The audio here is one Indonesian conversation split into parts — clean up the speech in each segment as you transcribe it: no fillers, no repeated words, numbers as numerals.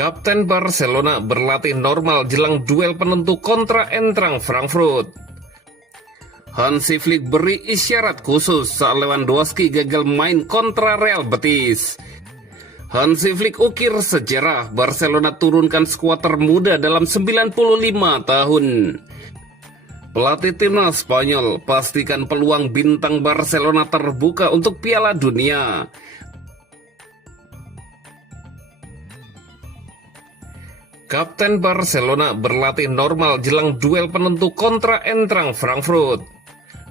Kapten Barcelona berlatih normal jelang duel penentu kontra Eintracht Frankfurt. Hansi Flick beri isyarat khusus saat Lewandowski gagal main kontra Real Betis. Hansi Flick ukir sejarah, Barcelona turunkan skuad termuda dalam 95 tahun. Pelatih timnas Spanyol pastikan peluang bintang Barcelona terbuka untuk Piala Dunia. Kapten Barcelona berlatih normal jelang duel penentu kontra Eintracht Frankfurt.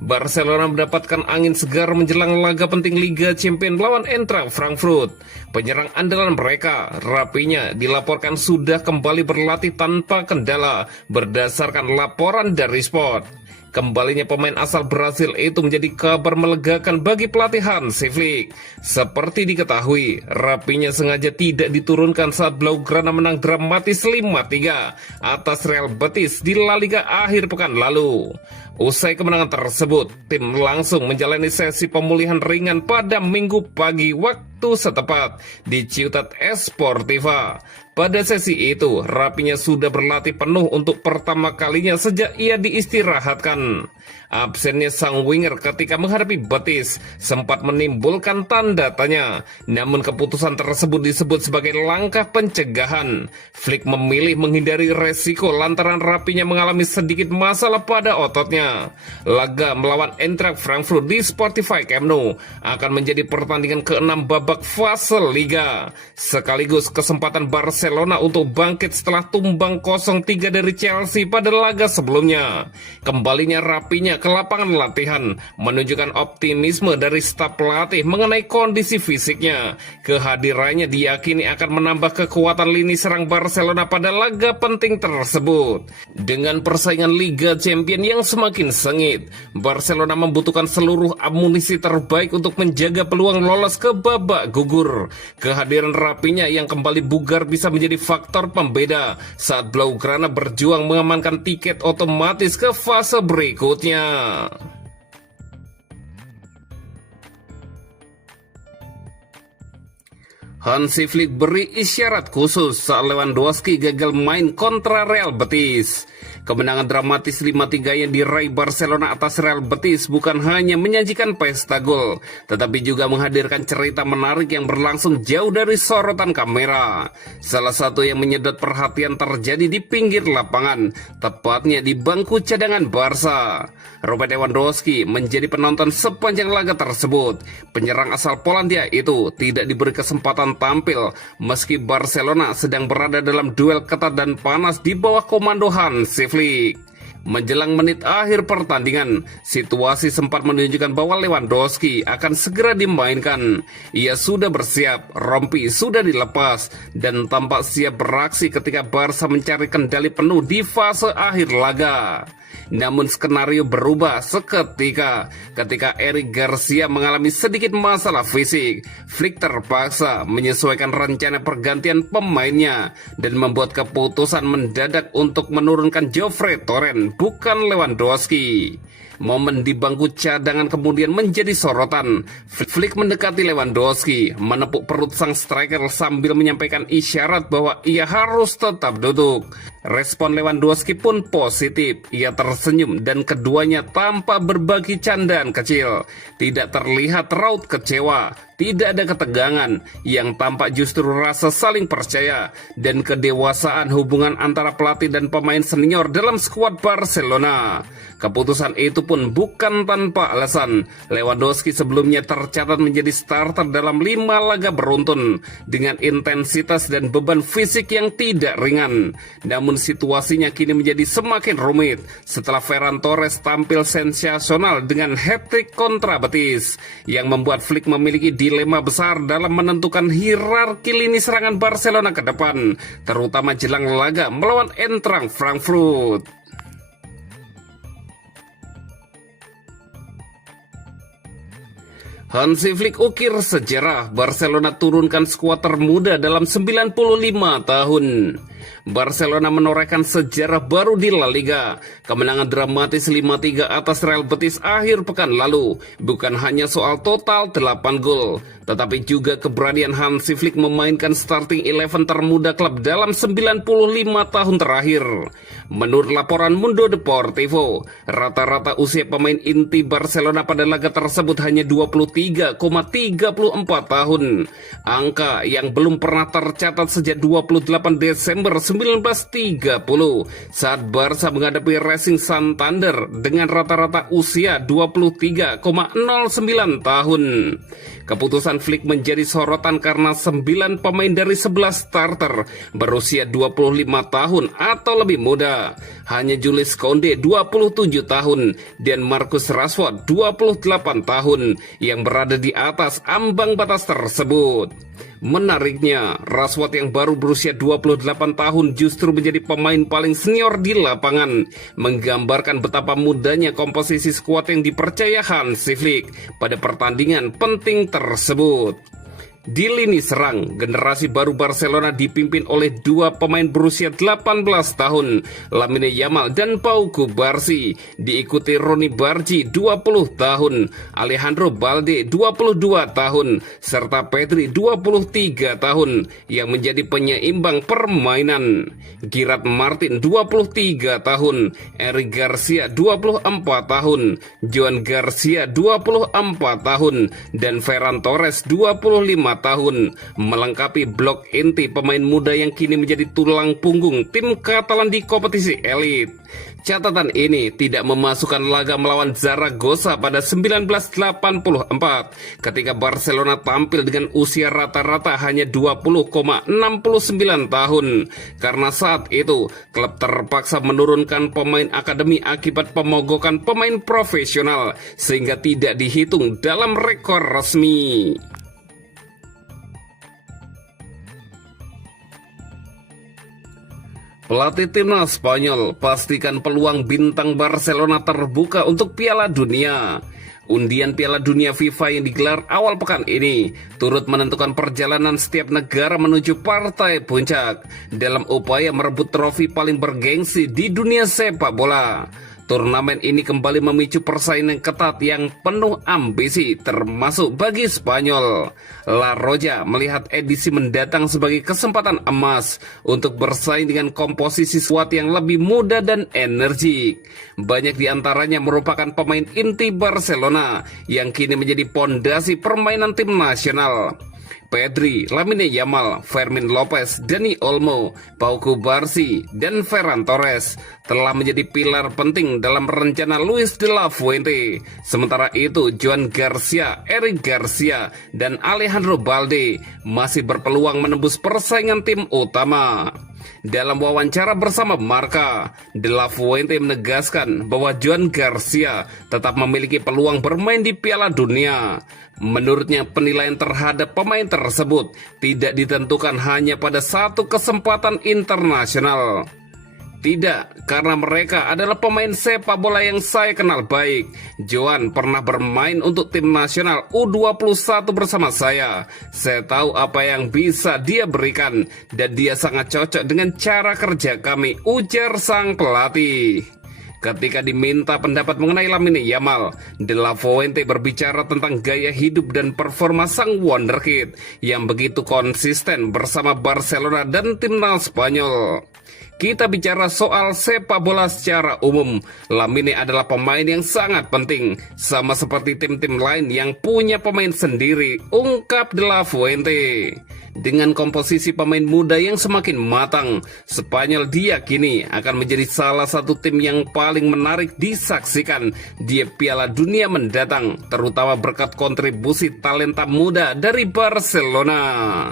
Barcelona mendapatkan angin segar menjelang laga penting Liga Champions lawan Eintracht Frankfurt. Penyerang andalan mereka, Rafinha, dilaporkan sudah kembali berlatih tanpa kendala berdasarkan laporan dari Sport. Kembalinya pemain asal Brasil itu menjadi kabar melegakan bagi pelatih Hansi Flick. Seperti diketahui, Rafinha sengaja tidak diturunkan saat Blaugrana menang dramatis 5-3 atas Real Betis di La Liga akhir pekan lalu. Usai kemenangan tersebut, tim langsung menjalani sesi pemulihan ringan pada Minggu pagi waktu setempat di Ciutat Esportiva. Pada sesi itu, Rafinha sudah berlatih penuh untuk pertama kalinya sejak ia diistirahatkan. Absennya sang winger ketika menghadapi Betis sempat menimbulkan tanda tanya. Namun keputusan tersebut disebut sebagai langkah pencegahan. Flick memilih menghindari resiko lantaran Rafinha mengalami sedikit masalah pada ototnya. Laga melawan Eintracht Frankfurt di Spotify Camp Nou akan menjadi pertandingan ke-6 babak fase Liga, sekaligus kesempatan Barcelona untuk bangkit setelah tumbang 0-3 dari Chelsea pada laga sebelumnya. Kembalinya Rafinha ke lapangan latihan menunjukkan optimisme dari staf pelatih mengenai kondisi fisiknya. Kehadirannya diyakini akan menambah kekuatan lini serang Barcelona pada laga penting tersebut. Dengan persaingan Liga Champions yang semakin sengit, Barcelona membutuhkan seluruh amunisi terbaik untuk menjaga peluang lolos ke babak gugur. Kehadiran Rafinha yang kembali bugar bisa menjadi faktor pembeda saat Blaugrana berjuang mengamankan tiket otomatis ke fase berikutnya. Hansi Flick beri isyarat khusus saat Lewandowski gagal main kontra Real Betis. Kemenangan dramatis 5-3 yang diraih Barcelona atas Real Betis bukan hanya menyajikan pesta gol, tetapi juga menghadirkan cerita menarik yang berlangsung jauh dari sorotan kamera. Salah satu yang menyedot perhatian terjadi di pinggir lapangan, tepatnya di bangku cadangan Barca. Robert Lewandowski menjadi penonton sepanjang laga tersebut. Penyerang asal Polandia itu tidak diberi kesempatan tampil meski Barcelona sedang berada dalam duel ketat dan panas di bawah komando Hansi Flick. Menjelang menit akhir pertandingan, situasi sempat menunjukkan bahwa Lewandowski akan segera dimainkan. Ia sudah bersiap, rompi sudah dilepas, dan tampak siap beraksi ketika Barca mencari kendali penuh di fase akhir laga. Namun skenario berubah seketika ketika Eric Garcia mengalami sedikit masalah fisik. Flick terpaksa menyesuaikan rencana pergantian pemainnya dan membuat keputusan mendadak untuk menurunkan Geoffrey Torrent, bukan Lewandowski. Momen di bangku cadangan kemudian menjadi sorotan. Flick mendekati Lewandowski, menepuk perut sang striker sambil menyampaikan isyarat bahwa ia harus tetap duduk. Respon Lewandowski pun positif. Ia tersenyum dan keduanya tampak berbagi candaan kecil. Tidak terlihat raut kecewa, tidak ada ketegangan. Yang tampak justru rasa saling percaya dan kedewasaan hubungan antara pelatih dan pemain senior dalam skuad Barcelona. Keputusan itu pun bukan tanpa alasan. Lewandowski sebelumnya tercatat menjadi starter dalam 5 laga beruntun dengan intensitas dan beban fisik yang tidak ringan. Namun situasinya kini menjadi semakin rumit setelah Ferran Torres tampil sensasional dengan hat-trick kontra Betis, yang membuat Flick memiliki dilema besar dalam menentukan hierarki lini serangan Barcelona ke depan, terutama jelang laga melawan Eintracht Frankfurt. Hansi Flick ukir sejarah, Barcelona turunkan skuad termuda dalam 95 tahun. Barcelona menorehkan sejarah baru di La Liga. Kemenangan dramatis 5-3 atas Real Betis akhir pekan lalu bukan hanya soal total 8 gol, tetapi juga keberanian Hansi Flick memainkan starting 11 termuda klub dalam 95 tahun terakhir. Menurut laporan Mundo Deportivo, rata-rata usia pemain inti Barcelona pada laga tersebut hanya 23,34 tahun. Angka yang belum pernah tercatat sejak 28 Desember 1930 saat Barca menghadapi Racing Santander dengan rata-rata usia 23,09 tahun. Keputusan Flick menjadi sorotan karena 9 pemain dari 11 starter berusia 25 tahun atau lebih muda. Hanya Jules Koundé 27 tahun dan Marcus Rashford 28 tahun yang berada di atas ambang batas tersebut. Menariknya, Rashford yang baru berusia 28 tahun justru menjadi pemain paling senior di lapangan, menggambarkan betapa mudanya komposisi skuad yang dipercaya Hansi Flick pada pertandingan penting tersebut. Di lini serang, generasi baru Barcelona dipimpin oleh 2 pemain berusia 18 tahun, Lamine Yamal dan Pau Cubarsí, diikuti Ronny Bargi 20 tahun, Alejandro Balde 22 tahun, serta Pedri 23 tahun yang menjadi penyeimbang permainan. Gerard Martin 23 tahun, Eric Garcia 24 tahun, Joan Garcia 24 tahun, dan Ferran Torres 25 tahun, melengkapi blok inti pemain muda yang kini menjadi tulang punggung tim Katalan di kompetisi elit. Catatan ini tidak memasukkan laga melawan Zaragoza pada 1984 ketika Barcelona tampil dengan usia rata-rata hanya 20,69 tahun, karena saat itu klub terpaksa menurunkan pemain akademi akibat pemogokan pemain profesional sehingga tidak dihitung dalam rekor resmi. Pelatih timnas Spanyol pastikan peluang bintang Barcelona terbuka untuk Piala Dunia. Undian Piala Dunia FIFA yang digelar awal pekan ini turut menentukan perjalanan setiap negara menuju partai puncak dalam upaya merebut trofi paling bergengsi di dunia sepak bola. Turnamen ini kembali memicu persaingan ketat yang penuh ambisi termasuk bagi Spanyol. La Roja melihat edisi mendatang sebagai kesempatan emas untuk bersaing dengan komposisi skuad yang lebih muda dan energik. Banyak di antaranya merupakan pemain inti Barcelona yang kini menjadi pondasi permainan tim nasional. Pedri, Lamine Yamal, Fermin Lopez, Dani Olmo, Pau Cubarsí, dan Ferran Torres telah menjadi pilar penting dalam rencana Luis de la Fuente. Sementara itu, Joan Garcia, Eric Garcia, dan Alejandro Balde masih berpeluang menembus persaingan tim utama. Dalam wawancara bersama Marca, De La Fuente menegaskan bahwa Joan Garcia tetap memiliki peluang bermain di Piala Dunia. Menurutnya, penilaian terhadap pemain tersebut tidak ditentukan hanya pada satu kesempatan internasional. Tidak, karena mereka adalah pemain sepak bola yang saya kenal baik. Joan pernah bermain untuk tim nasional U21 bersama saya. Saya tahu apa yang bisa dia berikan, dan dia sangat cocok dengan cara kerja kami, ujar sang pelatih. Ketika diminta pendapat mengenai Lamine Yamal, De La Fuente berbicara tentang gaya hidup dan performa sang wonderkid yang begitu konsisten bersama Barcelona dan timnas Spanyol. Kita bicara soal sepak bola secara umum, Lamine adalah pemain yang sangat penting, sama seperti tim-tim lain yang punya pemain sendiri, ungkap De La Fuente. Dengan komposisi pemain muda yang semakin matang, Spanyol diyakini akan menjadi salah satu tim yang paling menarik disaksikan di Piala Dunia mendatang, terutama berkat kontribusi talenta muda dari Barcelona.